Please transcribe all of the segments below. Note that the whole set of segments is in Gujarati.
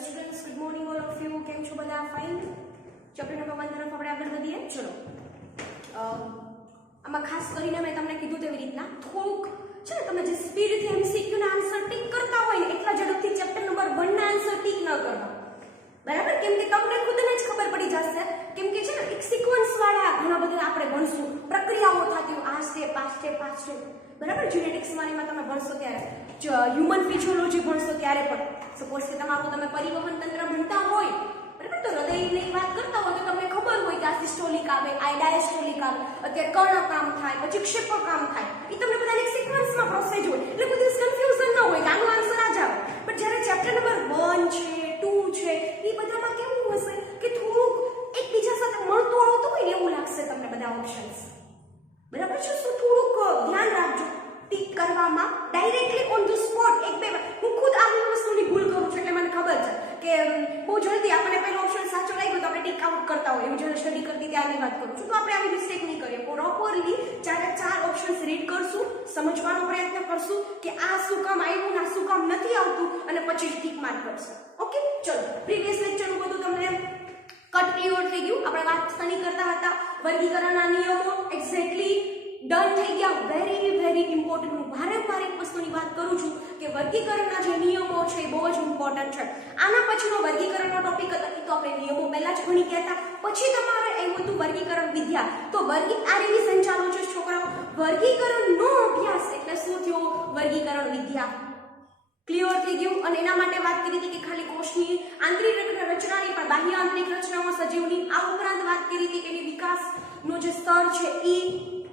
Hello students, good morning all of you. કેમ છો બધા? ફાઇન. ચેપ્ટર નંબર 1 તરફ આપણે આગળ વધીએ. ચલો, આમાં ખાસ કરીને મેં તમને કીધું તેવી રીતના થોડુંક છે ને, તમે જે સ્પીડથી એમસીક્યુ ના આન્સર ટીક કરતા હોય ને એટલા ઝડપથી ચેપ્ટર નંબર 1 ના આન્સર ટીક ન કરવા, બરાબર? કેમ કે તમને ખુદને જ ખબર પડી જશે, કેમ કે છે ને એક સિક્વન્સ વાળા ઘણા બધા આપણે ભણશું, પ્રક્રિયાઓ થતી હોય, આ સ્ટેપ આ સ્ટેપ આ સ્ટેપ, બરાબર? જેનેટિક્સ માં તમે ભણશો ત્યારે, હ્યુમન ફિઝિયોલોજી ભણશો ત્યારે પણ સપોઝ કે તમારું તમે પરિવહન તંત્ર ભણતા હોય, બરાબર, તો હૃદયની વાત કરતા હોય તો તમને ખબર હોય કે આ સિસ્ટોલિક આવે, આ ડાયસ્ટોલિક આવે, અત્યારે કર્ણ કામ થાય, પછી ક્ષેપક કામ થાય, એ તમને બધાની સિક્વન્સમાં પ્રોસેસ હોય એટલે કોઈ દિવસ કન્ફ્યુઝન ન હોય કે આનો આન્સર આ જ આવે. પણ જ્યારે ચેપ્ટર નંબર 1 છે, 2 છે, એ બધામાં કેવું હશે કે થોડુંક એકબીજા સાથે મળતું આવતું હોય ને એવું લાગશે તમને બધા ઓપ્શન્સ, બરાબર છે? તો થોડુંક ધ્યાન રાખજો ટીક કરવામાં, ડાયરેક્ટલી ઓન ધ સ્પોટ એક બે વાર. હું ખુદ આ વસ્તુની ભૂલ કરું છું એટલે મને ખબર છે કે બહુ જલ્દી આપણને પહેલો ઓપ્શન સાચો લાગ્યો તો આપણે ટીક આઉટ કરતા હોય. હું જ્યારે સ્ટડી કરતી ત્યારની વાત કરું છું, તો આપણે આવી મિસ્ટેક નહીં કરીએ. પ્રોપરલી જ્યારે 4 ઓપ્શન્સ રીડ કરશું, સમજવાનો પ્રયત્ન કરશું કે આ શું કામ આવ્યું ને આ શું કામ નથી આવતું, અને પછી ટીક માર્ક કરશું. ઓકે, ચલો. પ્રીવિયસ લેક્ચરનું બધું તમને કટ ક્લિયર થઈ ગયું. આપણે વાત શની કરતા હતા વર્ગીકરણના નિયમો, એક્ઝેક્ટલી ડન થઈ ગયા. Very important. હું વારંવાર એક વસ્તુની વાત કરું છું કે વર્ગીકરણના જે નિયમો છે એ બહુ જ ઇમ્પોર્ટન્ટ છે. આના પછીનો વર્ગીકરણનો ટોપિક હતો એ તો આપણે નિયમો પહેલા જ ભણી ગયા હતા. પછી તમારે આવ્યું હતું વર્ગીકરણ વિદ્યા. તો આ રિવિઝન ચાલુ છે છોકરાઓ. વર્ગીકરણનો અભ્યાસ એટલે શું થયો? વર્ગીકરણ વિદ્યા. ક્લિયર થઈ ગયું? અને એના માટે વાત કરી હતી કે ખાલી કોષની આંતરિક રચનાની પણ બાહ્ય આંતરિક રચનાઓ સજીવની, આ ઉપરાંત વાત કરી હતી કે એની વિકાસનો જે સ્તર છે ઈ,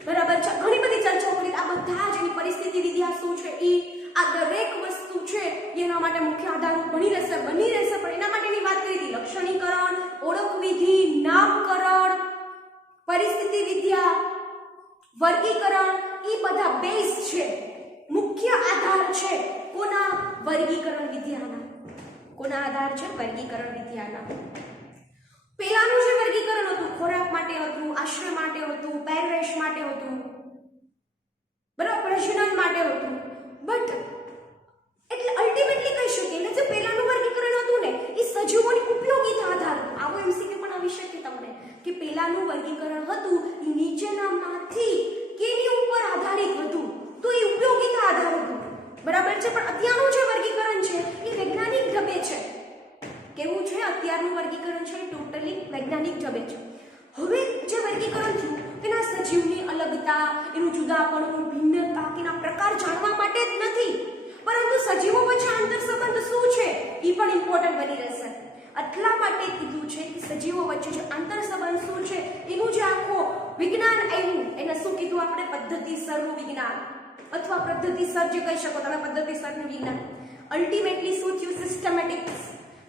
બરાબર છે? ઘણી બધી ચર્ચાઓ કરી. આ બધા જ એની પરિસ્થિતિ વિદ્યા શું છે ઈ, આ દરેક વસ્તુ છે એના માટે મુખ્ય આધાર બની રહેશે. પણ એના માટેની વાત કરી હતી લક્ષણીકરણ, ઓળખ વિધિ, નામકરણ, પરિસ્થિતિ વિદ્યા, વર્ગીકરણ, એ બધા બેઝ છે, મુખ્ય આધાર છે કોના? વર્ગીકરણ વિદ્યાના. કોના આધાર છે? વર્ગીકરણ વિદ્યાના. પહેલાનું જે વર્ગીકરણ હતું ખોરાક માટે હતું, આશ્રય માટે હતું, પહેરવેશ માટે હતું, બરાબર, પ્રજનન માટે હતું. બટ એટલે અલ્ટિમેટલી કહી શકીએ એટલે જે પહેલાનું વર્ગીકરણ હતું ને એ સજીવોની ઉપયોગિતા આધાર હતું. આવો એમસીક્યુ પણ આવી શકે તમને કે પહેલાનું વર્ગીકરણ હતું એ નીચેનામાંથી કેની ઉપર આધારિત હતું? તો એ ઉપયોગિતા આધાર હતું, બરાબર છે? પણ અત્યારનું જે વર્ગીકરણ છે એ વૈજ્ઞાનિક ઢબે છે. કેવું છે? અત્યારનું વર્ગીકરણ છે ટોટલી વૈજ્ઞાનિક ઢબે છે. હવે જે વર્ગીકરણ થયું તેના સજીવની અલગતા, એનું જુદાપણું, ભિન્નતા, તેના પ્રકાર જાણવા માટે જ નથી, પરંતુ સજીવો વચ્ચે આંતર સંબંધ શું છે એ પણ ઇમ્પોર્ટન્ટ બની રહેશે. એટલા માટે કીધું છે કે સજીવો વચ્ચે જે આંતર સંબંધ શું છે એનું જે આખો વિજ્ઞાન આવ્યું એને શું કીધું આપણે? પદ્ધતિસરનું વિજ્ઞાન, અથવા પદ્ધતિસર જે કહી શકો તમે, પદ્ધતિસરનું વિજ્ઞાન. અલ્ટિમેટલી શું થયું?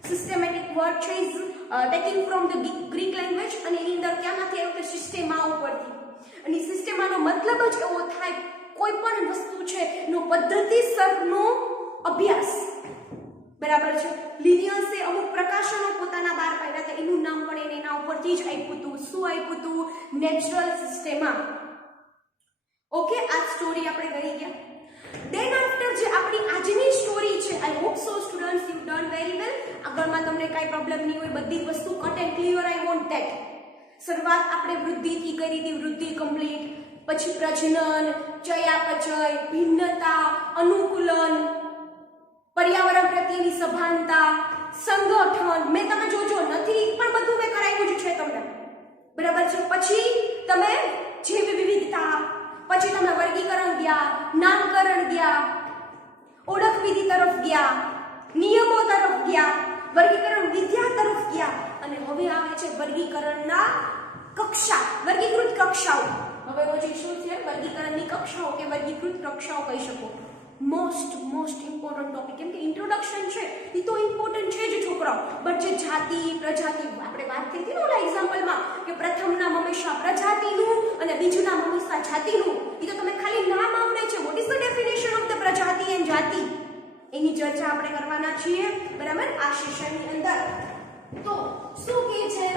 સિસ્ટમેટિક વર્ડ છે is taking from the Greek language, અને એની અંદર ક્યાંમાંથી આવ્યું? કે સિસ્ટેમા ઉપરથી. અને સિસ્ટેમાનો મતલબ જ એવો થાય કોઈ પણ વસ્તુ છે એનો પદ્ધતિસરનો અભ્યાસ, બરાબર છે? લિનિયન્સે અમુક પ્રકાશનો પોતાના બહાર પાડ્યા હતા, એનું નામ પણ એને એના ઉપરથી જ આપ્યું હતું. શું આપ્યું હતું? Natural Sistema. ઓકે, આ સ્ટોરી આપણે કરી ગયા. દેન આફ્ટર જે આપણી આજની સ્ટોરી છે, I hope so students you done very well. આગળમાં તમને કાંઈ પ્રોબ્લેમ નહીં હોય, બધી વસ્તુ cut and clear. I want that. શરૂઆત આપણે વૃદ્ધિથી કરી હતી, વૃદ્ધિ કમ્પ્લીટ. પછી પ્રજનન, ચયાપચય, ભિન્નતા, અનુકૂલન, પર્યાવરણ પ્રત્યેની સભાનતા, સંગઠન. મેં તમે જોજો નથી પણ બધું મેં કરાવ્યું જ છે તમને, બરાબર છે? પછી તમે જૈવ વિવિધતા, પછી તમે વર્ગીકરણ ગયા, નામકરણ ગયા, ઓળખ વિધિ તરફ ગયા, નિયમો તરફ ગયા, વર્ગીકરણ વિદ્યા તરફ ગયા, અને હવે આવે છે વર્ગીકરણના કક્ષા, વર્ગીકૃત કક્ષાઓ. હવે રોજી શું છે? વર્ગીકરણની કક્ષાઓ કે વર્ગીકૃત કક્ષાઓ કહી શકો. Most important topic. કેમ કે ઇન્ટ્રોડક્શન છે એ તો ઇમ્પોર્ટન્ટ છે જ છોકરાઓ, બટ જે જાતિ, પ્રજાતિ, આપણે વાત થઈ હતી ને ઓલા એક્ઝામ્પલમાં કે પ્રથમ નામ હંમેશા પ્રજાતિનું અને બીજું નામ હંમેશા જાતિનું, એ તો તમે ખાલી નામ આવડે છે. What is the definition of the પ્રજાતિ એન્ડ જાતિ? એની ચર્ચા આપણે કરવાના છીએ, બરાબર, આ સેશનની અંદર. તો શું કહે છે?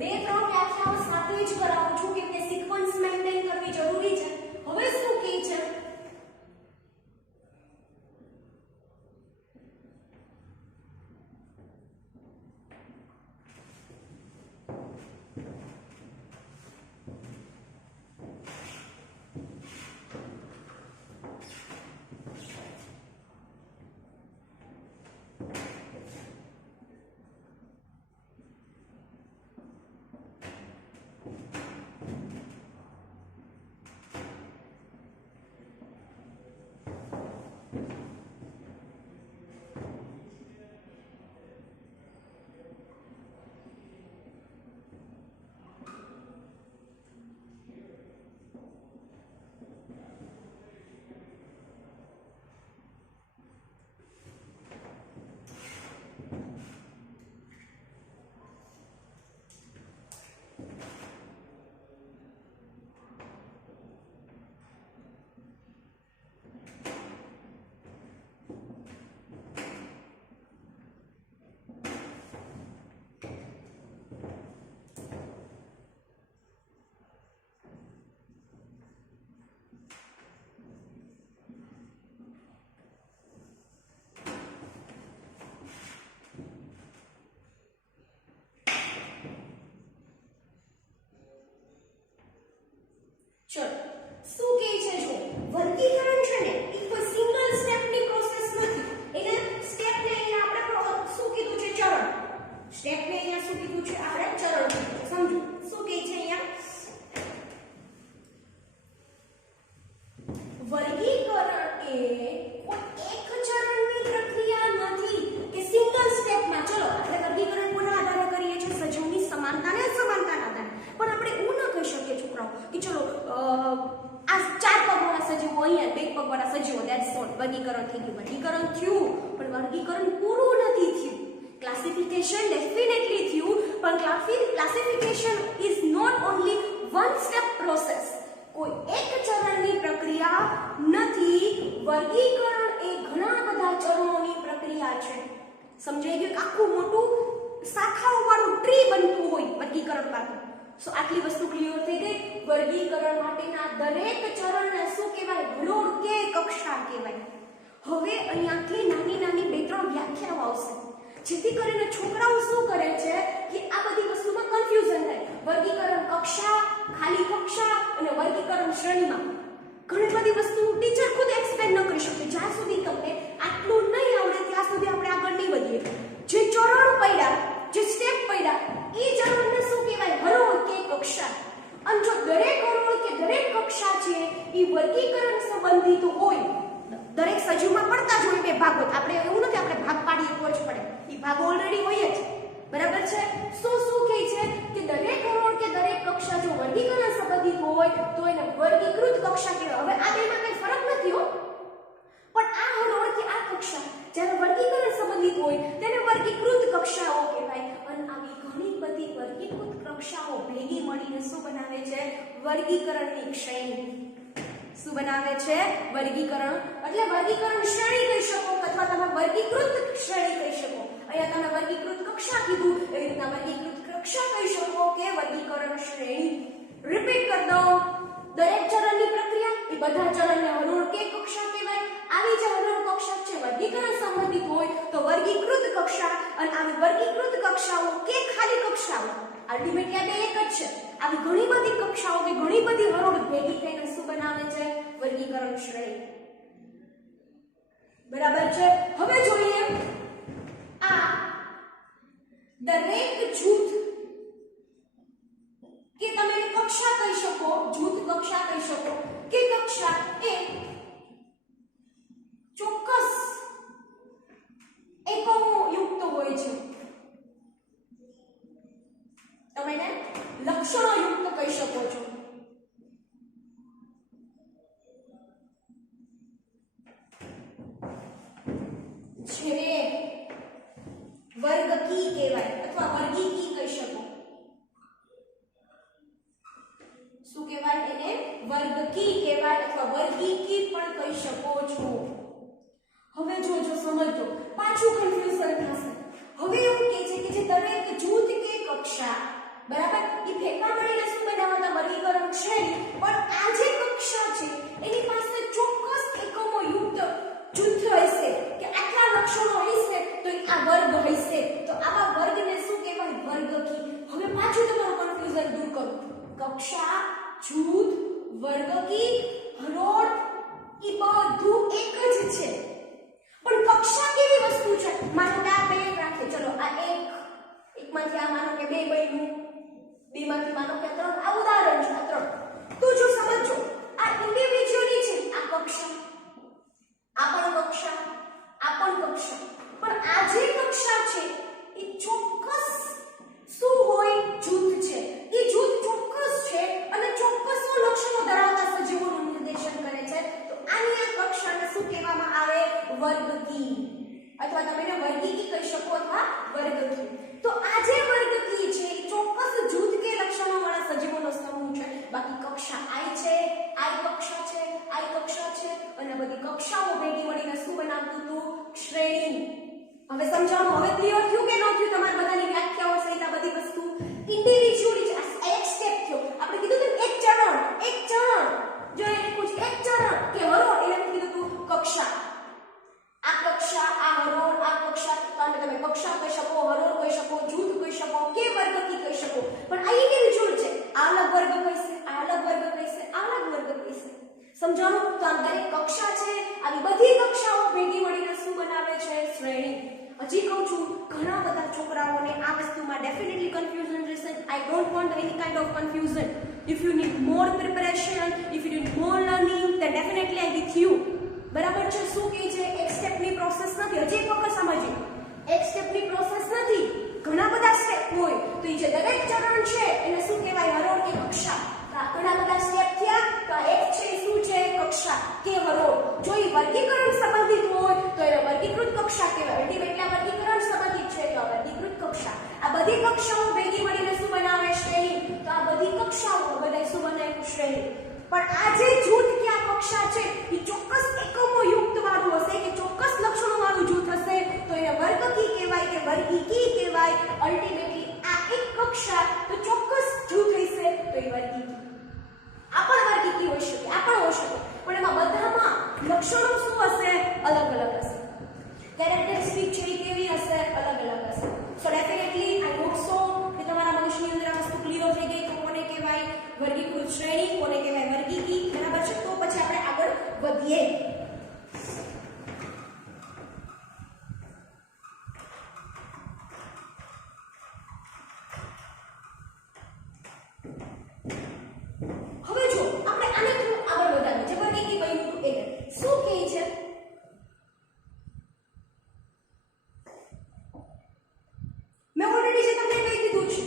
બે ત્રણ વ્યાખ્યાઓ સાથે જ કરાવું છું કેમ કે સિક્વન્સ મેન્ટેન કરવી જરૂરી છે. હવે શું કહે છે? ચલો શું કહે છે? જો વર્ગીકરણ છે ને એ કોઈ સિંગલ સ્ટેપની પ્રોસેસ નથી. એટલે સ્ટેપને અહીંયા આપણે શું કીધું છે? ચરણ. સ્ટેપને અહીંયા શું કીધું છે? આપણે ચરણ કીધું છે. સમજો શું કહે છે અહીંયા? વર્ગીકરણ એ કોઈ એક ચરણની પ્રક્રિયા નથી કે સિંગલ સ્ટેપમાં. ચલો આપણે વર્ગીકરણ કોના આધારે કરીએ છીએ? સજીવની સમાનતાને અસમાનતાના આધારે. પણ આપણે એવું ન કહી શકીએ છોકરાઓ કે ચલો આ ચાર પગવાળા સજીવો અહીંયા બે પગવાળા સજીવો ધેટ્સ ઓલ વર્ગીકરણ થઈ ગયું. વર્ગીકરણ થયું પણ વર્ગીકરણ પૂરું નથી થયું. ક્લાસિફિકેશન ડેફિનેટલી થયું પણ classification is not only one step process. કોઈ એક ચરણની પ્રક્રિયા નથી. વર્ગીકરણ એ ઘણા બધા ચરણોની પ્રક્રિયા છે. સમજાઈ ગયું? આખું મોટું શાખાઓ વાળું ટ્રી બનતું હોય વર્ગીકરણ માટે. સો આટલી વસ્તુ ક્લિયર થઈ ગઈ. વર્ગીકરણ માટેના દરેક ચરણને શું કહેવાય? હરોળ કે કક્ષા કહેવાય. હવે અહીંયાથી નાની નાની બે ત્રણ વ્યાખ્યાઓ આવશે જેથી કરીને છોકરાઓ શું કરે છે કે આ બધી વસ્તુમાં કન્ફ્યુઝન થાય. વર્ગીકરણ કક્ષા, ખાલી કક્ષા અને વર્ગીકરણ શ્રેણીમાં ઘણી બધી વસ્તુ ટીચર ખુદ એક્સપ્લેન ન કરી શકે. જ્યાં સુધી તમને આટલું નહીં આવડે ત્યાં સુધી આપણે આગળ નહીં વધીએ. જે ચરણ પડ્યા, જે સ્ટેપ પડ્યા એ ચરણને શું કહેવાય? હરોળ કે કક્ષા. અને જો દરેક હરોળ કે દરેક કક્ષા છે એ વર્ગીકરણ સંબંધિત હોય, દરેક સજીવમાં પડતા જ હોય બે ભાગો. આપણે એવું નથી આપણે ભાગ પાડીએ તો જ પડે. એ ભાગો ઓલરેડી હોય જ. બરાબર છે? શું કહે છે કે દરેક હરોળ કે દરેક કક્ષા જો વર્ગીકરણ સંબંધિત હોય તો એને વર્ગીકૃત કક્ષા કહેવાય. હવે આ બેમાં કઈ ફરક નથી હો. પણ આ હરોળ કે આ કક્ષા જ્યારે વર્ગીકરણ સંબંધિત હોય તેને વર્ગીકૃત કક્ષાઓ કહેવાય. અને આવી ઘણી બધી વર્ગીકૃત કક્ષાઓ ભેગી મળીને શું બનાવે છે? વર્ગીકરણની શ્રેણી. શું બનાવે છે? વર્ગીકરણ. એટલે વર્ગીકરણ શ્રેણી કહી શકો અથવા તમે વર્ગીકૃત શ્રેણી કહી શકો. અહીંયા તમે વર્ગીકૃત કક્ષા કીધું એવી રીતના વર્ગીકૃત કક્ષા કહી શકો કે વર્ગીકરણ શ્રેણી. રિપીટ કરી દો. દરેક ચરણની પ્રક્રિયા એ બધા ચરણને હરોળ કે કક્ષા કહેવાય. આવી જે હરોળ કક્ષા છે વર્ગીકરણ સંબંધિત હોય તો વર્ગીકૃત કક્ષા. અને આવી વર્ગીકૃત કક્ષાઓ કે ખાલી કક્ષાઓ અલ્ટિમેટલી આ બે એક જ છે. આવી ઘણી બધી કક્ષાઓ કે ઘણી બધી હરોળ ભેગી થઈને શું બનાવે છે? વર્ગીકરણ શ્રેણી. બરાબર છે? હવે જોઈએ આ દરેક જૂથ કે તમે એને કક્ષા કહી શકો, જૂથ કક્ષા કહી શકો કે કક્ષા એ ચોક્કસ એકમો યુક્ત હોય છે. તમે એને લક્ષણો યુક્ત કહી શકો છો. જે વર્ગકી કહેવાય અથવા વર્ગીકી કહી શકો. શું કહેવાય એને? વર્ગકી કહેવાય અથવા વર્ગીકી પણ કહી શકો છો. હવે જોજો સમજો પાછું કન્ફ્યુઝન થશે. હવે એવું કહે છે કે જે દરેક જૂથ કે કક્ષા બરાબર. એ ભેગા મળીને શું બનાવતા વર્ગીકરણ શ્રેણી. પણ આ જે કક્ષા છે એની પાસે ચોક્કસ એકમો યુક્ત જૂથ હશે કે આટલા લક્ષણો હશે તો આ વર્ગ હશે. તો આવા વર્ગને શું કહેવાય? વર્ગકી. હવે પાછું તમારું કન્ફ્યુઝન દૂર કરો. કક્ષા, જૂથ, વર્ગકી, હરોળ એ બધું એક જ છે. પણ કક્ષા કેવી વસ્તુ છે? માનો કે આ બે રાખે, ચલો આ એકમાંથી આ માનો કે બે બન્યું, બેમાંથી માનો કે ત્રણ. આ ઉદાહરણ છે, આ ત્રણ. તો જો સમજો આ ઇન્ડિવિડ્યુઅલી છે, આ કક્ષા, આ પણ કક્ષા, આ પણ કક્ષા. પણ આ જે કક્ષા છે એ ચોક્કસ શું હોય? જૂથ છે. એ જૂથ ચોક્કસ છે અને ચોક્કસ લક્ષણો ધરાવતા સજીવોનું નિર્દેશન કરે છે. તો આની આ કક્ષાને શું કહેવામાં આવે? વર્ગકી. અથવા તમે એને વર્ગીકી કહી શકો અથવા વર્ગકી. તો આ જે વર્ગકી છે એ ચોક્કસ જૂથ કે લક્ષણો વાળા સજીવોનો સમૂહ છે. બાકી કક્ષા આઈ છે, આઈ કક્ષા છે, આઈ કક્ષા છે અને બધી કક્ષાઓ ભેગી મળીને શું બનાવતું હતું? શ્રેણી. હવે સમજાવો, હવે ક્લિયર થયું કે ન થયું? તમારા બધાની વ્યાખ્યાઓ સહિત આ બધી વસ્તુ ઇન્ડિવિડ્યુઅલી છે. આ એક સ્ટેપ થયો. આપણે કીધું હતું એક ચરણ, એક ચરણ. જો એને પૂછ્યું એક ચરણ કે હરોળ, એને કીધું હતું કક્ષા. આ કક્ષા, આ હરોળ, આ કક્ષા. તો આને તમે કક્ષા કહી શકો, હરોળ કહી શકો, જૂથ કહી શકો કે વર્ગકી કહી શકો. પણ આ ઇન્ડિવિડ્યુઅલ છે. આ અલગ વર્ગ કહીશે, આ અલગ વર્ગ કહીશે, આ અલગ વર્ગ કહીશે. સમજાણું? તો આમ દરેક કક્ષા છે, આવી બધી કક્ષાઓ ભેગી મળીને શું બનાવે છે? શ્રેણી. હજી કહું છું, ઘણા બધા છોકરાઓને આ વસ્તુમાં ડેફિનેટલી કન્ફ્યુઝન રહેશે. I don't want any kind of confusion. If you need more preparation, if you need more learning, then definitely I with you. બરાબર છે? શું કહે છે? એક સ્ટેપની પ્રોસેસ નથી. હજી એક વખત સમજીએ, એક સ્ટેપની પ્રોસેસ નથી, ઘણા બધા સ્ટેપ હોય. તો એ જે દરેક ચરણ છે એને શું કહેવાય? હરોળ કે કક્ષા. ઘણા બધા સ્ટેપ થયા. તો એક છે શું છે? કક્ષા કે હરોળ. જો એ વર્ગીકરણ સંબંધિત હોય તો એને વર્ગીકૃત કક્ષા કહેવાય. અલ્ટિમેટલી આ વર્ગીકરણ સંબંધિત છે તો વર્ગીકૃત કક્ષા. આ બધી કક્ષાઓ ભેગી મળીને શું બનાવે? શ્રેણી. તો આ બધી કક્ષાઓ બધાય શું બનાવ્યું? શ્રેણી. પણ આ જે જૂથ કે આ કક્ષા છે એ ચોક્કસ એકમો યુક્ત વાળું હશે કે ચોક્કસ લક્ષણો વાળું જૂથ હશે તો એને વર્ગકી કહેવાય કે વર્ગીકી કહેવાય. અલ્ટિમેટલી આ એક કક્ષા તો ચોક્કસ જૂથ હશે તો એ વર્ગીકી. આ પણ વર્ગીકી હોઈ શકે, આ પણ હોઈ શકે. પણ એમાં બધામાં લક્ષણો શું હશે? અલગ અલગ હશે. કેરેક્ટરિસ્ટિક છે એ કેવી હશે? અલગ અલગ હશે. સો ડેફિનેટલી આઈ હોપ સો કે તમારા મગજની અંદર આ વસ્તુ ક્લિયર થઈ ગઈ. તો કોને કહેવાય વર્ગીકૃત શ્રેણી, કોને કહેવાય વર્ગીકી. બરાબર છે? તો પછી આપણે આગળ વધીએ. હવે જો આપણે આને થોડું આગળ વધારીએ. જે વર્ગીકી બન્યું હતું એને શું કહે છે? મેં ઓલરેડી જે તમને કહી દીધું છે.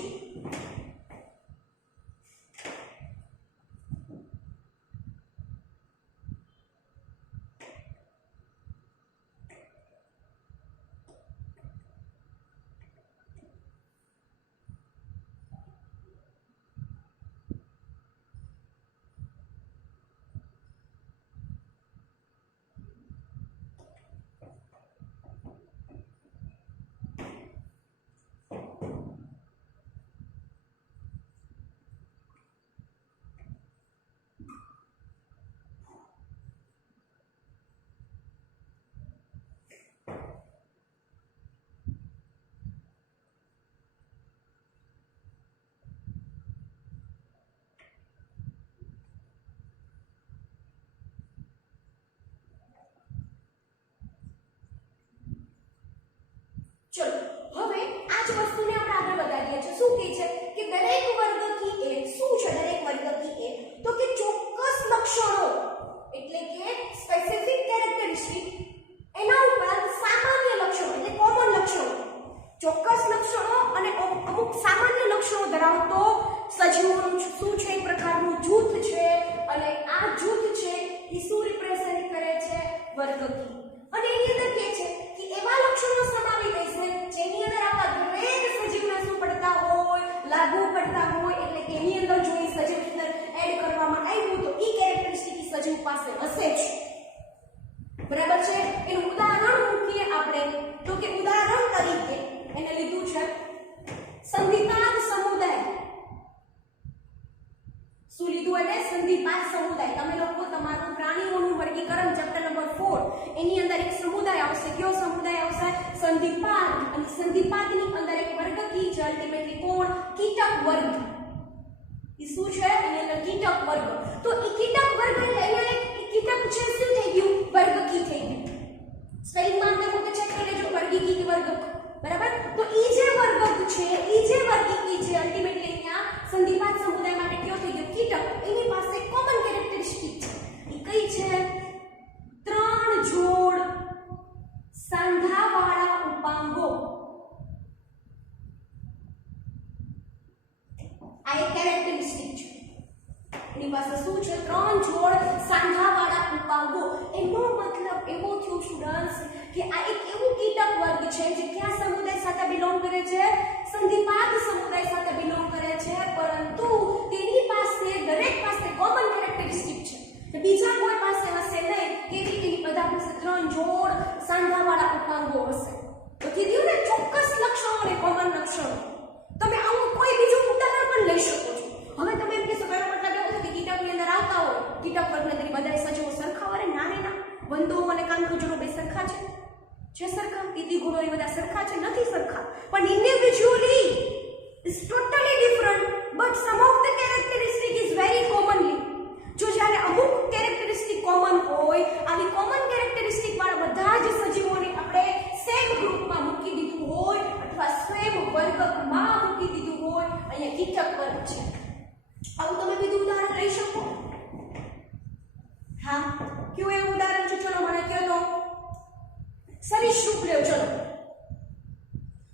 અને સંધિપાત સમુદાય. તમે લોકો તમારું પ્રાણીઓનું વર્ગીકરણ ચેપ્ટર નંબર 4 એની અંદર એક સમુદાય આવશે. કયો સમુદાય આવશે? સંધિપાત. અને સંધિપાતની અંદર એક વર્ગ કી છે અલ્ટિમેટલી કોણ? કીટક વર્ગ. ઈ શું છે? એની અંદર કીટક વર્ગ. તો ઈ કીટક વર્ગ એટલે અહીંયા એક કીટક છે શું થઈ ગયું? વર્ગ કી થઈ ગયું. સ્પેલિંગમાં અંદર હું તો ચેક કરી લેજો વર્ગી કી વર્ગ. બરાબર? તો ઈ જે વર્ગ છે, ઈ જે વર્ગી કી છે અલ્ટિમેટલી અહીંયા સંધિપાત સમુદાય માટે કયો થઈ ગયો? કીટક. એની પાસે કોમન કેરેક્ટરિસ્ટિક છે. ઈ કઈ છે? 3 જોડ સાંધાવાળા ઉપાંગો. આ એક કેરેક્ટરિસ્ટિક છે. એની પાસે શું છે? 3 જોડ સાંધાવાળા ઉપાંગો. એનો મતલબ એવો થયો સ્ટુડન્ટ્સ કે આ એક એવું કીટક વર્ગ છે જે કયા સમુદાય સાથે બિલોંગ કરે છે? સંધિપાત સમુદાય સાથે બિલોંગ કરે છે, પરંતુ તેની પાસે દરેક પાસે કોમન કેરેક્ટરિસ્ટિક છે. તો બીજા કોઈ પાસે હશે નહીં. કેવી રીતે? બધા પાસે 3 જોડ સાંધાવાળા ઉપાંગો હશે. તો કીધું ને ચોક્કસ લક્ષણો અને કોમન લક્ષણો. તમે આવું કોઈ બીજું ઉદાહરણ પણ લઈ શકો છો. હવે તમે એમ કહેશો એનો મતલબ એવો છે કે કીટકની અંદર આવતા હોય કીટક વર્ગની અંદર બધા સજીવો સરખા હોય? ના રે ના. વંદો અને કાનખજૂરો બે સરખા છે? છે સરખા? તીતી ઘોડો એ બધા સરખા છે? નથી સરખા. પણ individually is totally different, but some of the characteristic is very commonly. જો જ્યારે અમુક કેરેક્ટરિસ્ટિક કોમન હોય, આવી કોમન કેરેક્ટરિસ્ટિક વાળા બધા જ સજીવોને આપણે સેમ ગ્રુપમાં મૂકી દીધું હોય અથવા સેમ વર્ગમાં મૂકી દીધું હોય, અહીંયા કીટક વર્ગ છે. આવું તમે બીજું ઉદાહરણ લઈ શકો? હા, કયું એવું ઉદાહરણ છે? ચલો મને કહો તો. સરીસૃપ લ્યો ચલો.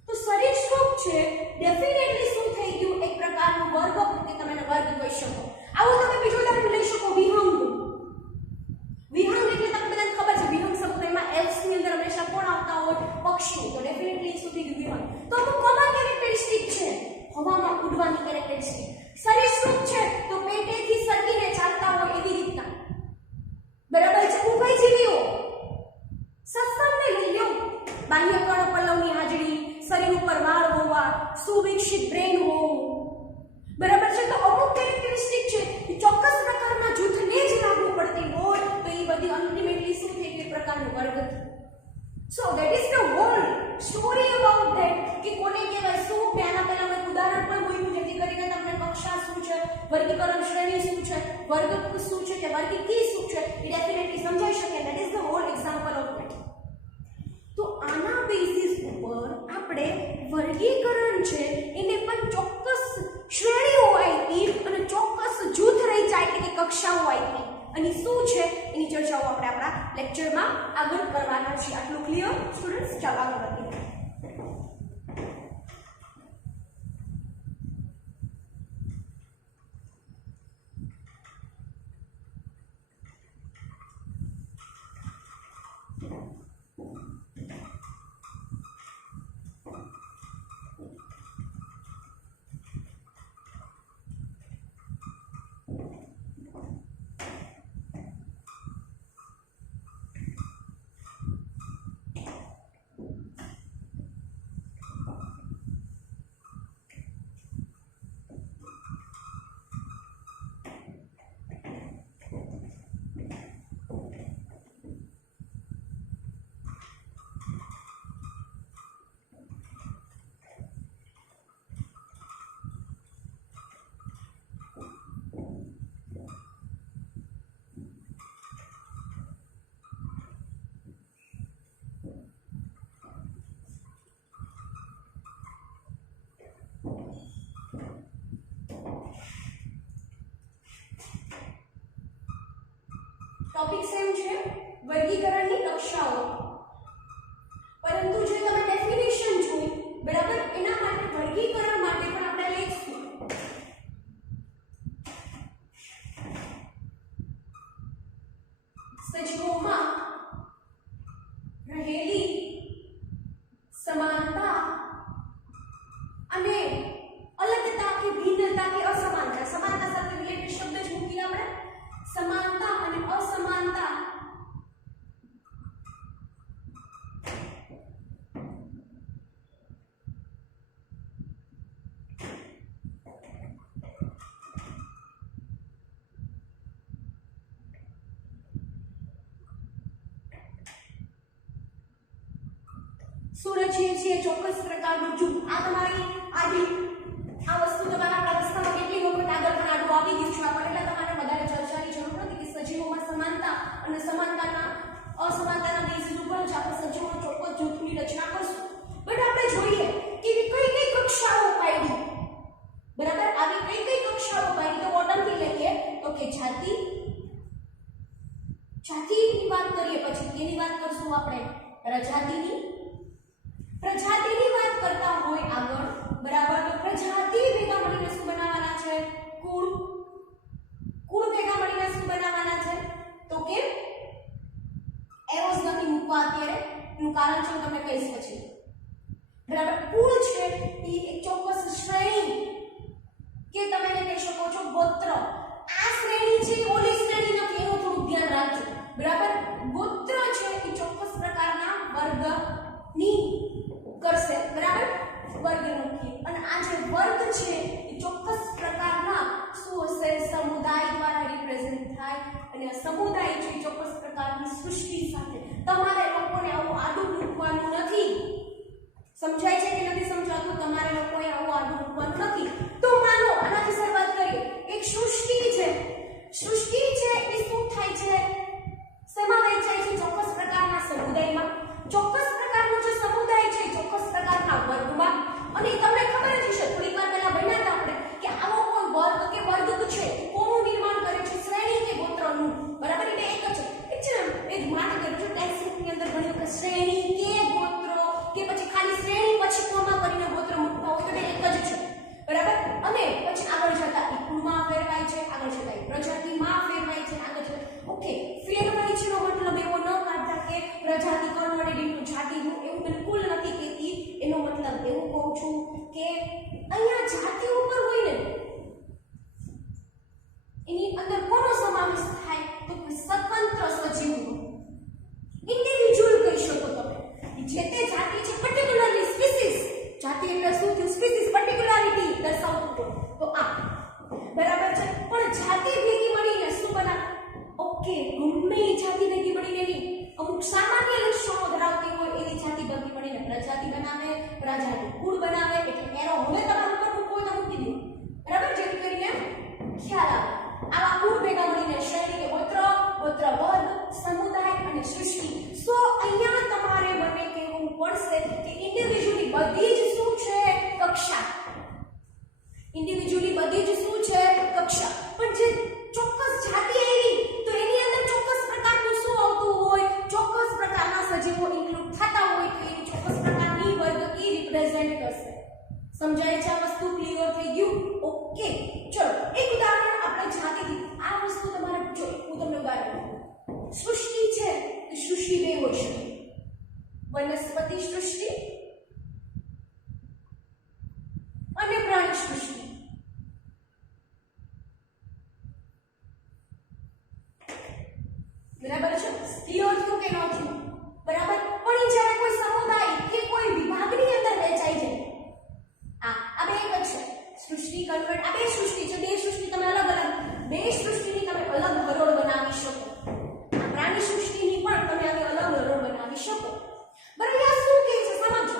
તો સરીસૃપ છે ડેફિનેટલી શું થઈ ગયું? એક પ્રકારનું વર્ગ કે તમે એને વર્ગ કહી શકો. આવું તમે બીજું ઉદાહરણ લઈ શકો વિહંગ. વિહંગ એટલે તમને બધાને ખબર છે વિહંગ સમુદાયમાં એલ્સ ની અંદર હંમેશા કોણ આવતા હોય? પક્ષીઓ. તો ડેફિનેટલી શું થઈ ગયું? વિહંગ. તો અમુક કોમન કેરેક્ટરિસ્ટિક છે. હવામાં ઉડવાની કેરેક્ટરિસ્ટિક. સરીસૃપ છે તો પેટેથી સરકીને ચાલતા હોય એવી રીતના. બરાબર છે? ઉભયજીવીઓ. સસ્તનને લઈ લો. બાહ્ય કર્ણપલ્લવની હાજરી, શરીર ઉપર વાળ હોવા, સુવિકસિત બ્રેન હોવું. બરાબર છે? તો અમુક કેરેક્ટરિસ્ટિક છે ચોક્કસ પ્રકારના જૂથને જ લાગુ પડતી હોય તો એ બધી અલ્ટિમેટલી શું થઈ ગઈ? પ્રકારનું વર્ગ. So that is the whole story about that કે કોને કહેવાય શું. આના પહેલા મેં ઉદાહરણ પણ મૂક્યું જેથી કરીને તમને કક્ષા શું છે, વર્ગીકરણ શ્રેણી શું છે, વર્ગ શું છે કે વર્ગ કી શું છે એ ડેફિનેટલી સમજાઈ શકે. That is the whole example of it. તો આના બેસિસ ઉપર આપણે વર્ગીકરણ છે એને પણ ચોક્કસ શ્રેણીઓ આપી અને ચોક્કસ જૂથ રહી જાય એટલે કે કક્ષાઓ આપી. અને શું છે એની ચર્ચાઓ આપણે આપણા લેક્ચરમાં આગળ કરવાના છે. આટલું ક્લિયર સ્ટુડન્ટ્સ? ચાલો આગળ વધીએ. ટોપિક સેમ છે વર્ગીકરણની કક્ષાઓ, પરંતુ જે તમે ડેફિનેશન જોઈ બરાબર એના માટે વર્ગીકરણ માટે પણ આપણે લઈશું સજીવોમાં રહેલી સમાનતા અને અલગતા કે ભિન્નતા કે અસમાનતા. સમાનતા સાથે રિલેટેડ શબ્દ જ મૂકીએ આપણે. સમાનતા અને અસમાનતા શું રચીએ છીએ? ચોક્કસ પ્રકારનું જૂથ. આ તમારી આ વસ્તુ તમારા પ્રશ્નમાં કેટલી વખત આગળ પણ આડું આવી ગયું છે. આપણને એટલે તમારે વધારે ચર્ચાની જરૂર નથી કે સજીવોમાં સમાનતા અને સમાનતાના અસમાનતાના બેઝિસ ઉપર જ આપણે સજીવોના ચોક્કસ જૂથની રચના કરશું. બટ આપણે જોઈએ કે કઈ કઈ કક્ષાઓ પાડી. બરાબર, આવી કઈ કઈ કક્ષાઓ પાડી? તો બોટમથી લઈએ તો કે જાતિની વાત કરીએ, પછી કેની વાત કરશું આપણે? પ્રજાતિની વાત કરતા હોય આગળ. બરાબર, તો પ્રજાતિ ભેગા મળીને શું બનાવવાના છે? કુળ ભેગા મળીને શું બનાવવાના છે? તો કે એરોઝ નથી મૂકવા અત્યારે, એનું કારણ છે હું તમને કહીશ પછી. બરાબર, કુળ છે એ એક ચોક્કસ શ્રેણી કે તમે એને કહી શકો છો ગોત્ર. આ શ્રેણી છે ઓલી શ્રેણી નથી, એનું થોડું ધ્યાન રાખજો. બરાબર, ગોત્ર છે એ ચોક્કસ પ્રકારના વર્ગની કરશે. બરાબર, વર્ગની. અને આ જે વર્ગ છે એ ચોક્કસ પ્રકારના શું હશે? સમુદાય દ્વારા રિપ્રેઝન્ટ થાય. અને આ સમુદાય છે ચોક્કસ પ્રકારની સૃષ્ટિ સાથે. તમારે લોકોને આવું આડું મૂકવાનું નથી. સમજાય છે કે નથી સમજાતું? તમારે લોકોએ આવું આડું મૂકવાનું નથી. તો માનો આનાથી શરૂઆત કરીએ. એક સૃષ્ટિ છે એ શું થાય છે? શેમાં વહેંચાય છે? ચોક્કસ પ્રકારના સમુદાયમાં. ચોક્કસ પ્રકારનો જે સમુદાય છે ચોક્કસ પ્રકારના વર્ગમાં. અને તમને ખબર જ હશે, થોડીક વાર પહેલા ભણ્યા હતા આપણે કે આવો કોઈ વર્ગ છે કોનું નિર્માણ કરે છે? શ્રેણી કે ગોત્રનું. બરાબર, એટલે એક જ એ જ માત્ર કરું છું. ટેક્સ્ટની અંદર ભણ્યું કે શ્રેણી કે ગોત્ર, કે પછી ખાલી શ્રેણી પછી કોમા કરીને ગોત્ર મૂકતા હોય તો એક જ છે. બરાબર, અને પછી આગળ જતા એ કુળમાં ફેરવાય છે, આગળ જતા એ પ્રજાતિમાં ફેરવાય છે, આગળ જતા ઓકે ફેરવાય છે નો મતલબ એવો ન કાઢતા કે પ્રજાતિ કન્વર્ટેડ ઇન્ટુ જાતિ. હું એવું બિલકુલ નથી કહેતી. એનો મતલબ એવું કહું છું કે અહીંયા જાતિ ઉપર હોય ને એની અંદર કોનો સમાવેશ થાય? તો સ્વતંત્ર સજીવનો, ઇન્ડિવિડ્યુઅલ કહી શકો તમે. જે તે જાતિ છે પર્ટિક્યુલરલી સ્પીસીસ. જાતિ એટલે શું થયું? સ્પીસીસ, પર્ટિક્યુલારિટી દર્શાવતું. તો આ બરાબર છે. પણ જાતિ ભેગી મળીને શું બનાવે? ઓકે, ગમે જાતિ ભેગી મળીને નહીં, અમુક સામાન્ય લક્ષણો ધરાવતી હોય એવી જાતિ ભેગી મળીને પ્રજાતિ બનાવે, પ્રજાતિ કુળ બનાવે. એટલે એનો હવે તમારું ઉપર મૂકો તો મૂકી દો. બરાબર, જેથી કરીને ખ્યાલ આવે. આવા કુળ ભેગા મળીને શ્રેણી કે ગોત્ર, વર્ગ, સમુદાય અને સૃષ્ટિ. સો અહીંયા તમારે મને કહેવું પડશે કે ઇન્ડિવિડ્યુઅલી બધી જ શું છે? કક્ષા. ઇન્ડિવિડ્યુઅલી બધી જ શું છે? કક્ષા. પણ જે ચોક્કસ જાતિ આવી તો એની અંદર ચોક્કસ પ્રકારનું શું આવતું હોય? ચોક્કસ પ્રકારના સજીવો ઇન્ક્લુડ થતા હોય તો એની ચોક્કસ પ્રકારની વર્ગ કી રિપ્રેઝન્ટ કરશે. સમજાય છે આ વસ્તુ? ક્લિયર થઈ ગયું? ઓકે, ચલો એક ઉદાહરણ આપણે જાતિથી. આ વસ્તુ તમારે જો હું તમને ઉદાહરણ આપું. સૃષ્ટિ છે તો સૃષ્ટિ બે હોઈ શકે. વનસ્પતિ સૃષ્ટિ અને પ્રાણી સૃષ્ટિ. બરાબર છે? ક્લિયર થયું કે ન થયું? બરાબર, પણ જ્યારે કોઈ સમુદાય કે કોઈ વિભાગની અંદર વહેંચાઈ જાય, આ બે એક જ છે. સૃષ્ટિ કન્વર્ટ, આ બે સૃષ્ટિ છે. બે સૃષ્ટિ તમે અલગ બે સૃષ્ટિની તમે અલગ હરોળ બનાવી શકો. આ પ્રાણી સૃષ્ટિની પણ તમે અલગ હરોળ બનાવી શકો. બરાબર, આ શું કહે છે? સમજો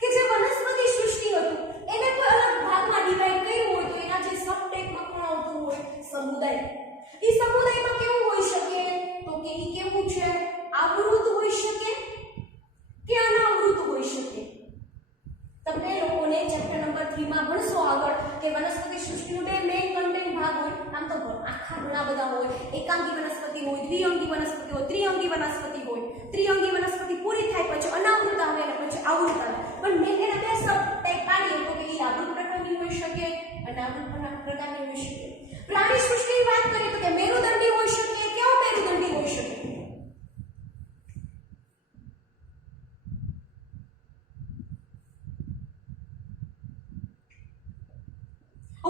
કે જે વનસ્પતિ સૃષ્ટિ હતું એને કોઈ અલગ ભાગમાં ડિવાઈડ કર્યું હોય તો એના જે સબટેગમાં કોણ આવતું હોય? સમુદાય. એ સમુદાયમાં કેવું હોઈ શકે? તો કે ઈ કેવું છે? આવૃત હોઈ શકે કે અનાવૃત હોઈ શકે. તમને લોકોને ચેપ્ટર નંબર 3 માં ભણશો આગળ કે વનસ્પતિ સૃષ્ટિનો બે મેઇન કન્ટેન્ટ ભાગ હોય. આમ તો આખા ઘણા બધા હોય. એકાંગી વનસ્પતિ હોય, દ્વિઅંગી વનસ્પતિ હોય, ત્રિઅંગી વનસ્પતિ હોય. ત્રિઅંગી વનસ્પતિ પૂરી થાય પછી અનાવૃત આવે અને પછી આવૃત આવે. પણ મેં એના બે સબ ટાઈપ પાડીએ તો કે ઈ આવૃત પ્રકારની હોઈ શકે, અનાવૃત પ્રકારની હોઈ શકે. પ્રાણી સૃષ્ટિની વાત કરીએ તો કે મેરુદંડી હોઈ શકે કે અમેરુદંડી હોઈ શકે.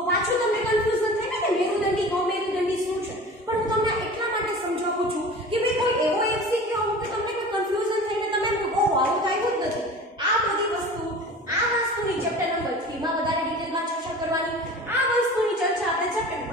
પાછું તમને કન્ફ્યુઝન થાય ને કે મેરુદંડી અમેરુદંડી શું છે? પણ હું તમને એટલા માટે સમજાવું છું કે ભાઈ કોઈ એવો એમસીક્યુ આવું કે તમને કોઈ કન્ફ્યુઝન થઈને તમે ઓહ આવું તો આવ્યું જ નથી. આ બધી વસ્તુની ચેપ્ટર નંબર 3 માં વધારે ડિટેલમાં ચર્ચા કરવાની. આ વસ્તુની ચર્ચા આપણે ચેપ્ટર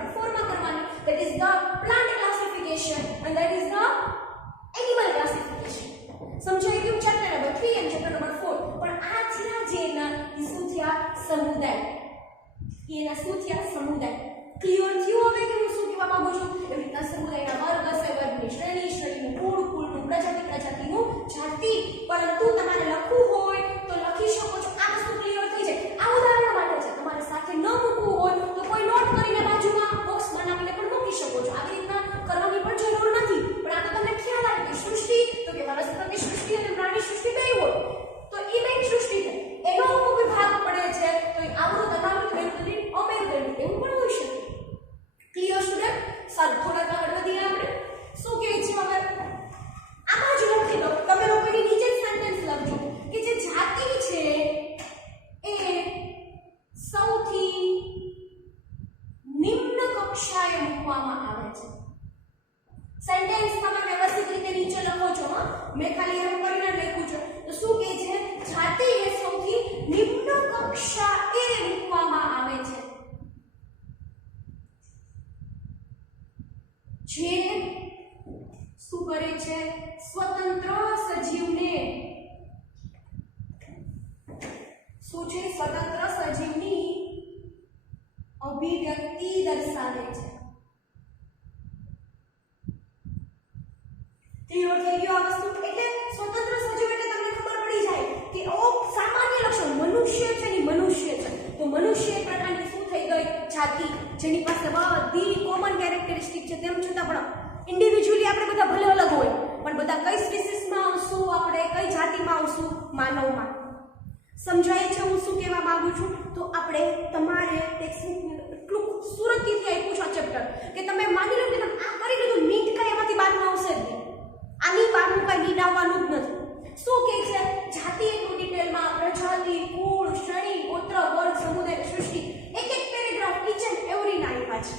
સારું, થોડા આગળ વધીએ આપણે. શું કહે છે હવે આમાં જ લખી દો, તમે લોકોની નીચે સેન્ટેન્સ લખજો કે જે જાતિ છે એ સૌથી નિમ્ન કક્ષાએ મૂકવામાં આવે છે. સેન્ટેન્સ તમે વ્યવસ્થિત રીતે નીચે લખો છો. મેં ખાલી એનું પરિણામ લખ્યું છે. તો શું કહે છે? જાતિ એ સૌથી નિમ્ન કક્ષાએ મૂકવામાં આવે છે. જે શું કરે છે? સ્વતંત્ર સજીવને શું છે? સ્વતંત્ર સજીવની અભિવ્યક્તિ દર્શાવે છે. ક્લિયર થઈ ગયો આ વસ્તુ? એટલે સ્વતંત્ર સજીવ એટલે તમને ખબર પડી જાય કે ઓ સામાન્ય લક્ષણ મનુષ્ય છે ને મનુષ્ય છે. તો મનુષ્ય એક પ્રકારની શું થઈ ગઈ? જાતિ, જેની પાસે બધી કોમન કેરેક્ટરિસ્ટિક છે. તેમ છતાં પણ ઇન્ડિવિડ્યુઅલી આપણે બધા ભલે અલગ હોય પણ બધા કઈ સ્પીસીસમાં આવશું? આપણે કઈ જાતિમાં આવશું? માનવમાં. સમજાય છે હું શું કહેવા માંગુ છું? તો આપણે તમારે ટેક્સ્ટબુક એટલું સુરતીથી આપ્યું છે ચેપ્ટર કે તમે માની લો કે તમે આ કરી લીધું, નીટ કઈ એમાંથી બહારનું આવશે જ નહીં. આની બહારનું કઈ નીટ આવવાનું જ નથી. શું કહે છે? જાતિ એટલું ડિટેલમાં પ્રજાતિ, કુળ, શ્રેણી, ગોત્ર, વર્ગ, સમુદાય, સૃષ્ટિ એક એક પેરેગ્રાફ ઈચ એન્ડ એવરી ના આપ્યા છે.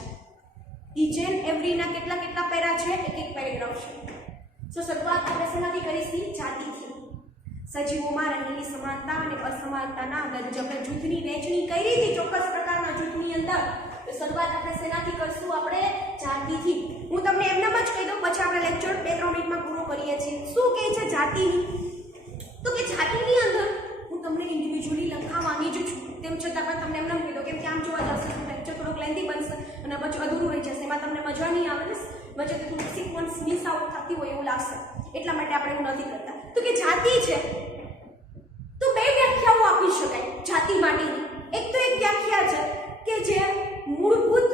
ઈચ એન્ડ એવરી ના કેટલા કેટલા પેરા છે? એક એક પેરેગ્રાફ છે. સો શરૂઆત આપણે શેનાથી કરીશું? જાતિથી. સજીવોમાં રહેલી સમાનતા અને અસમાનતાના આપણે જૂથની વહેંચણી કરી હતી ચોક્કસ પ્રકારના જૂથની અંદર. તો શરૂઆત આપણે શેનાથી કરશું? આપણે જાતિથી. હું તમને એમનામ જ કહી દઉં, પછી આપણે લેક્ચર 2-3 મિનિટમાં પૂરો કરીએ છીએ. શું કહે છે જાતિની? તો કે જાતિની અંદર હું તમને ઇન્ડિવિડ્યુઅલી લખાવવાની જ છું. તેમ છતાં પણ તમને એમનામ કહી દઉં, કેમ કે આમ જોવા જશે તો લેક્ચર થોડોક લેન્ધી બનશે અને પછી અધૂરું રહી જશે. એમાં તમને મજા નહીં આવે ને, વચ્ચે થોડું સિક્વન્સ મિસ આઉટ થતી હોય એવું લાગશે. એટલા માટે આપણે એવું નથી કરતા. તો કે જાતિ છે તો બે વ્યાખ્યાઓ આપી શકાય જાતિ માટેની. એક તો એક વ્યાખ્યા છે કે જે મૂળભૂત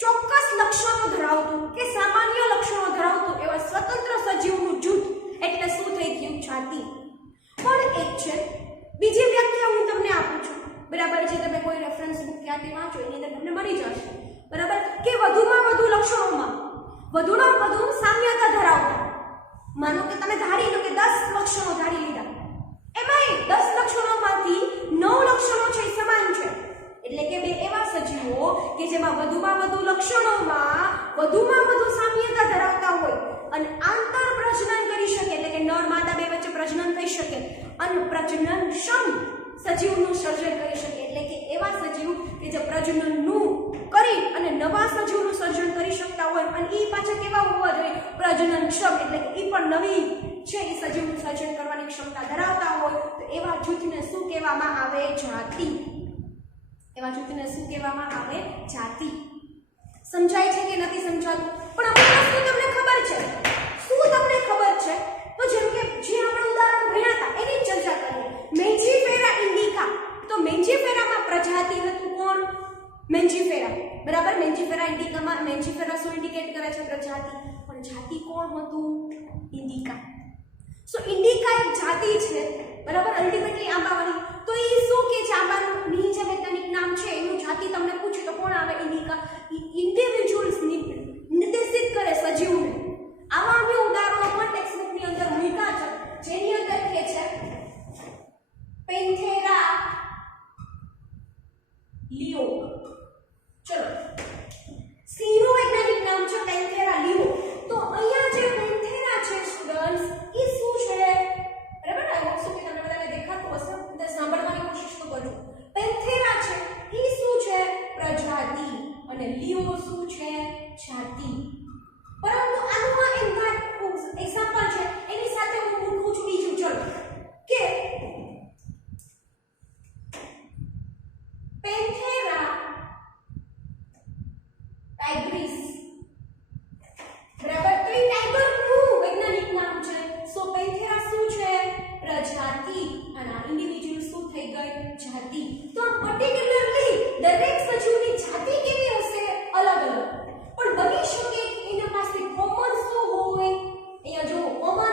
ચોક્કસ લક્ષણો ધરાવતું કે સામાન્ય લક્ષણો ધરાવતું એવા સ્વતંત્ર સજીવનું જૂથ, એટલે શું થઈ ગયું? જાતિ. પણ એક છે બીજી વ્યાખ્યા હું તમને આપું છું, બરાબર? જે તમે કોઈ રેફરન્સ બુક ક્યાંથી વાંચો એની અંદર તમને મળી જશે, બરાબર? કે વધુમાં વધુ લક્ષણોમાં વધુમાં વધુ સામ્યતા ધરાવતા. માનો કે તમે ધારી લો કે 10 લક્ષણો ધારી લીધા, એમાં 10 લક્ષણોમાંથી 9 લક્ષણો છે સમાન છે. એટલે કે બે એવા સજીવો કે જેમાં વધુમાં વધુ લક્ષણોમાં વધુમાં વધુ સામ્યતા ધરાવતા હોય અને આંતર પ્રજનન કરી શકે, એટલે કે નર માદા બે વચ્ચે પ્રજનન થઈ શકે અને પ્રજનનક્ષમ સજીવનું સર્જન કરી શકે. એટલે કે એવા સજીવ કે જે પ્રજનનનું કરી અને નવા સજીવનું સર્જન કરી શકતા હોય અને એ પાછા કેવા હોવા જોઈએ? પ્રજનનક્ષમ. એટલે કે એ પણ નવી છે એ સજીવનું સર્જન કરવાની ક્ષમતા ધરાવતા હોય. તો એવા જૂથને શું કહેવામાં આવે? જાતિ. એવા જૂથને શું કહેવામાં આવે? જાતિ. સમજાય છે કે નથી સમજાતું? પણ અમુક વસ્તુ તમને ખબર છે. શું તમને ખબર છે? તો જેમ કે જે આપણે ઉદાહરણ ભણ્યા હતા એની ચર્ચા કરીએ. મેન્જીફેરા ઇન્ડિકા. તો મેન્જીફેરામાં પ્રજાતિ હતું કોણ? મેન્જીફેરા, બરાબર? મેન્જીફેરા ઇન્ડિકામાં મેન્જીફેરા શું ઇન્ડિકેટ કરે છે? પ્રજાતિ. પણ જાતિ કોણ હતું? ઇન્ડિકા. સો ઇન્ડિકા એક જાતિ છે, બરાબર? અલ્ટિમેટલી આંબાવાળી. તો એ શું કે છે? આંબાનું જે વૈજ્ઞાનિક નામ છે એનું જાતિ તમને પૂછે તો કોણ આવે? ઇન્ડિકા. ઇન્ડિવિડ્યુઅલ્સ નિર્દેશિત કરે સજીવને. આવા અમે ઉદાહરણો પણ ટેક્સ્ટબુકની અંદર મૂક્યા છે, જેની અંદર કે છે પેન્થેરા લિયો. ચલો, સીનું વૈજ્ઞાનિક નામ છે પેન્થેરા લિયો. તો અહીંયા જે પેન્થેરા છે સ્ટુડન્ટ્સ, એ શું છે? બરાબર ને? આઈ હોપ કે તમને બધાને દેખાતું હશે, તો સાંભળવાની કોશિશ તો કરજો. પેન્થેરા છે એ શું છે? પ્રજાતિ. અને લિયો શું છે? જાતિ. પરંતુ આનું એક્ઝામ્પલ છે, એની સાથે હું મૂકું છું બીજું. ચલો, કે પેન્થેરા ટાઇગ્રિસ, બરાબર? તો એ ટાઇગરનું વૈજ્ઞાનિક નામ છે. સો પેન્થેરા શું છે? પ્રજાતિ. અને ઇન્ડિવિડ્યુઅલ શું થઈ ગઈ? જાતિ. તો પર્ટિક્યુલરલી દરેક સજીવની જાતિ કેવી હશે? અલગ અલગ. પણ બની શકે કે એના પાસે કોમન શું હોય? અહીંયા જો કોમન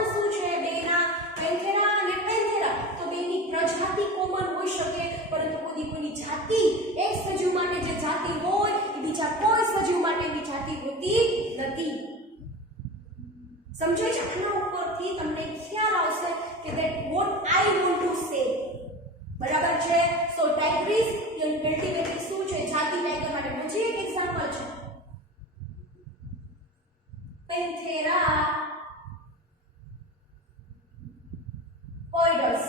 સજીવ માટે બી જાતિ હોતી નથી. સમજાય છે? આના ઉપરથી તમને ખ્યાલ આવશે કે that what I want to say. બરાબર છે? સો ટાઇગ્રીસ એન્ડ કલ્ટિવેટેડ શું છે? જાતિ ટાઈગર માટે. બીજી એક એક્ઝામ્પલ છે પેન્થેરા પોઇડસ.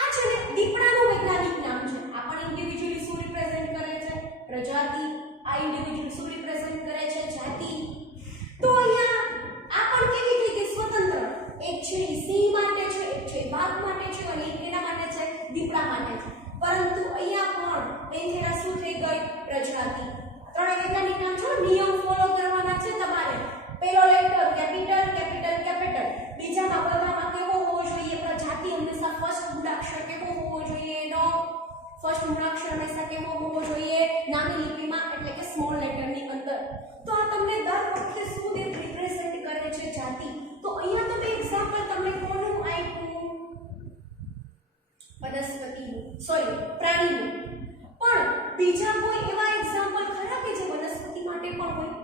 આ છે ને દીપડાનું વૈજ્ઞાનિક નામ છે. આ પણ ઇન્ડિવિડ્યુઅલી શું રિપ્રેઝન્ટ કરે છે? પ્રજાતિ. આ ઇન્ડિવિડ્યુઅલ શું રિપ્રેઝન્ટ કરે છે? જાતિ. તો અહીંયા આ પણ કેવી થઈ ગઈ? સ્વતંત્ર. એક છે સિંહ માટે છે, એક છે વાઘ માટે છે અને એક એના માટે છે દીપડા માટે છે. પરંતુ અહીંયા પણ પેન્થેરા શું થઈ ગઈ? પ્રજાતિ. ત્રણે વૈજ્ઞાનિક નામ છે. નિયમ ફોલો કરવાના છે તમારે. પહેલો લેટર કેપિટલ કેપિટલ કેપિટલ. બીજામાં બધામાં કેવો હોવો જોઈએ? પ્રજાતિ હંમેશા ફર્સ્ટ મૂળાક્ષર કેવો હોવો જોઈએ? એનો ફર્સ્ટ મૂળાક્ષર હંમેશા કેવો હોવો જોઈએ? નાની લિપિમાં એટલે કે સ્મોલ લેટરની અંદર. તો આ તમને દર વખતે શું રિપ્રેઝન્ટ કરે છે? જાતિ. તો અહીંયા તો બે એક્ઝામ્પલ તમને કોનું આપ્યું? વનસ્પતિનું, સોરી પ્રાણીનું. પણ બીજા કોઈ એવા એક્ઝામ્પલ ખરા કે જે વનસ્પતિ માટે પણ હોય?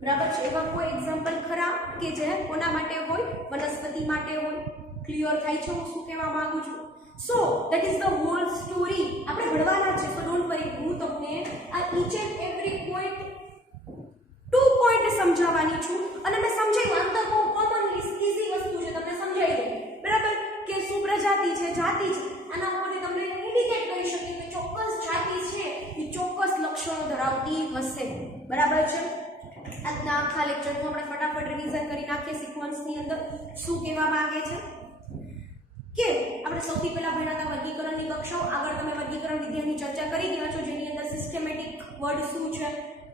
બરાબર છે? એવા કોઈ એક્ઝામ્પલ ખરા કે જે કોના માટે હોય? વનસ્પતિ માટે હોય? ક્લિયર થાય છે હું શું કહેવા માંગુ છું? So that is the whole story. આપણે ભણવાના છે, સો ડોન્ટ વરી. હું તમને આ each and every point to point સમજાવવાની છું અને મેં સમજાવ્યું. આમ તો બહુ કોમન ઈઝી વસ્તુ છે, તમને સમજાવી દઉં. બરાબર? કે શું પ્રજાતિ છે, જાતિ છે. આના ઉપરથી તમને ઇન્ડિકેટ કરી શકીએ કે ચોક્કસ જાતિ છે એ ચોક્કસ લક્ષણો ધરાવતી હશે. બરાબર છે? આજના આખા લેક્ચરનું આપણે ફટાફટ રિવિઝન કરી નાખીએ સિક્વન્સની અંદર. શું કહેવા માંગે છે કે આપણે સૌથી પહેલા ભણ્યા હતા વર્ગીકરણની કક્ષાઓ. આગળ તમે વર્ગીકરણ વિદ્યાની ચર્ચા કરી ગયા છો, જેની અંદર સિસ્ટેમેટિક વર્ડ શું છે,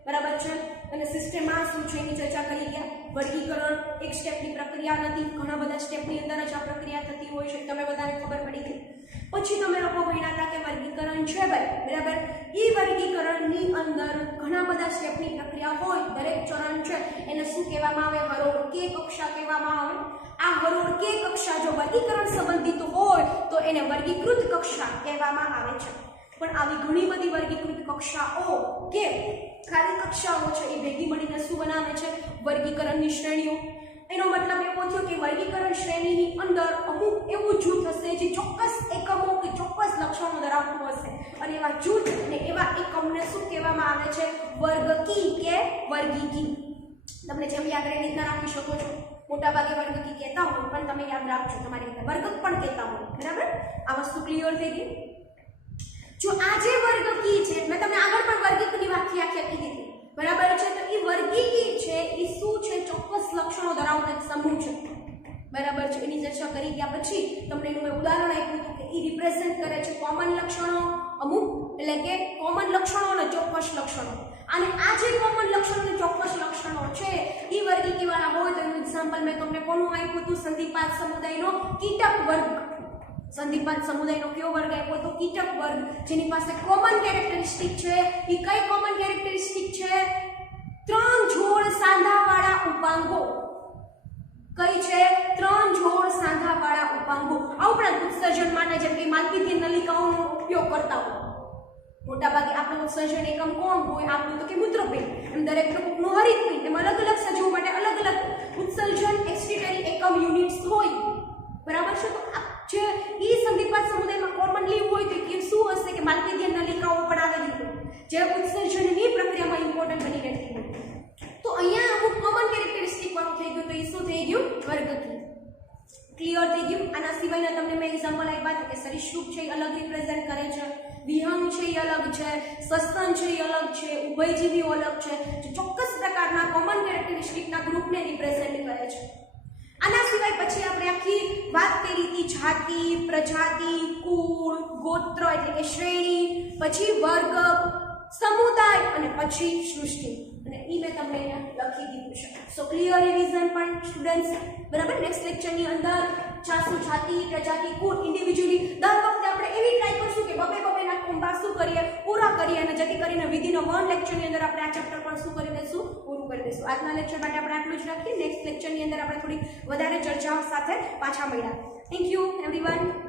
બરાબર છે, અને સિસ્ટમમાં શું છે એની ચર્ચા કરી ગયા. વર્ગીકરણ એક સ્ટેપની પ્રક્રિયા નથી, ઘણા બધા સ્ટેપની અંદર જ આ પ્રક્રિયા થતી હોય છે, તમને બધાને ખબર પડી ગઈ. પછી તમે લોકો ભણ્યા હતા કે વર્ગીકરણ છે ભાઈ, બરાબર. એ વર્ગીકરણની અંદર ઘણા બધા સ્ટેપની પ્રક્રિયા હોય, દરેક ચરણ છે એને શું કહેવામાં આવે? હરોળ કે કક્ષા કહેવામાં આવે. આ હરોળ કે કક્ષા જો વર્ગીકરણ સંબંધિત હોય તો એને વર્ગીકૃત કક્ષા કહેવામાં આવે છે. પણ આવી ઘણી બધી વર્ગીકૃત કક્ષાઓ કે ખાલી કક્ષાઓ છે એ ભેગી મળીને શું બનાવે છે? વર્ગીકરણની શ્રેણીઓ. એનો મતલબ એવો થયો કે વર્ગીકરણ શ્રેણીની અંદર અમુક એવું જૂથ હશે જે ચોક્કસ એકમો કે ચોક્કસ લક્ષણો ધરાવતું હશે અને એવા જૂથ અને એવા એકમને શું કહેવામાં આવે છે? વર્ગકી કે વર્ગીકી. તમને જેમ યાદ રહે રીતના રાખી શકો છો. મોટાભાગે વર્ગકી કહેતા હોય પણ તમે યાદ રાખજો, તમારી રીતે વર્ગક પણ કહેતા હોય. બરાબર? આ વસ્તુ ક્લિયર થઈ ગઈ? જો આ જે વર્ગકી છે, મેં તમને આગળ પણ વર્ગીકની વ્યાખ્યા કીધી હતી, બરાબર છે? તો એ વર્ગીકી છે એ શું છે? ચોક્કસ લક્ષણો ધરાવતો એક સમૂહ છે. બરાબર છે? એની ચર્ચા કરી ગયા પછી તમને એનું મેં ઉદાહરણ આપ્યું હતું કે એ રિપ્રેઝન્ટ કરે છે કોમન લક્ષણો અમુક, એટલે કે કોમન લક્ષણો અને ચોક્કસ લક્ષણો. અને આ જે કોમન લક્ષણો અને ચોક્કસ લક્ષણો છે એ વર્ગીકી વાળા હોય તો એનું એક્ઝામ્પલ મેં તમને કોનું આપ્યું હતું? સંધિપાદ સમુદાયનો કીટક વર્ગ. સંધિપાદ સમુદાયનો કયો વર્ગ આપ્યો તો? કીટક વર્ગ, જેની પાસે કોમન કેરેક્ટરિસ્ટિક છે. એ કઈ કોમન કેરેક્ટરિસ્ટિક છે? 3 જોડ સાંધાવાળા ઉપાંગો. કઈ છે? 3 જોડ સાંધાવાળા ઉપાંગો. આ ઉપરાંત ઉત્સર્જન માટે જેમ કે માલપીય નલિકાઓનો ઉપયોગ કરતા હોય. મોટાભાગે આપણું ઉત્સર્જન એકમ કોણ હોય? આપણું તો કે મૂત્રપિંડ. એમ દરેક પ્રકોપનું હરિતપિંડ. એમ અલગ અલગ સજીવો માટે અલગ અલગ ઉત્સર્જન એક્સક્રીટરી એકમ યુનિટ્સ હોય. બરાબર છે? તો જે ઈ સંધિપાદ સમુદાયમાં કોમનલી હોય તો કે શું હશે? કે માલપીય નલિકાઓ પણ આવેલી હોય જે ઉત્સર્જનની પ્રક્રિયામાં ઇમ્પોર્ટન્ટ બની રહેતી હોય. તો અહીંયા અમુક કોમન કેરેક્ટરિસ્ટિક વાળું થઈ ગયું તો એ શું થઈ ગયું? વર્ગકી. ક્લિયર થઈ ગયું? આના સિવાયના તમને મેં એક્ઝામ્પલ આપ્યા હતા કે સરીસૃપ છે એ અલગ રિપ્રેઝન્ટ કરે છે, વિહંગ છે એ અલગ છે, સસ્તન છે એ અલગ છે, ઉભયજીવીઓ અલગ છે, જે ચોક્કસ પ્રકારના કોમન કેરેક્ટરિસ્ટિકના ગ્રુપને રિપ્રેઝન્ટ કરે છે. આના સિવાય પછી આપણે આખી વાત કરી હતી જાતિ, પ્રજાતિ, કુળ, ગોત્ર એટલે કે શ્રેણી, પછી વર્ગ, સમુદાય અને પછી સૃષ્ટિ. અને એ મેં તમને અહીંયા લખી દીધું છે. સો ક્લિયર રિવિઝન પણ સ્ટુડન્ટ્સ. બરાબર? નેક્સ્ટ લેક્ચરની અંદર જાતિ, પ્રજાતિ, કુળ ઇન્ડિવિજ્યુઅલી દર વખતે આપણે એવી ટ્રાય કરશું કે બબે ના કોમ્બા શું કરીએ? પૂરા કરીએ, અને જેથી કરીને વિધિન 1 લેક્ચરની અંદર આપણે આ ચેપ્ટર પણ શું કરી દઈશું? પૂરું કરી દઈશું. આજના લેક્ચર માટે આપણે આટલું જ રાખીએ. નેક્સ્ટ લેક્ચરની અંદર આપણે થોડી વધારે ચર્ચાઓ સાથે પાછા મળ્યા. Thank you everyone.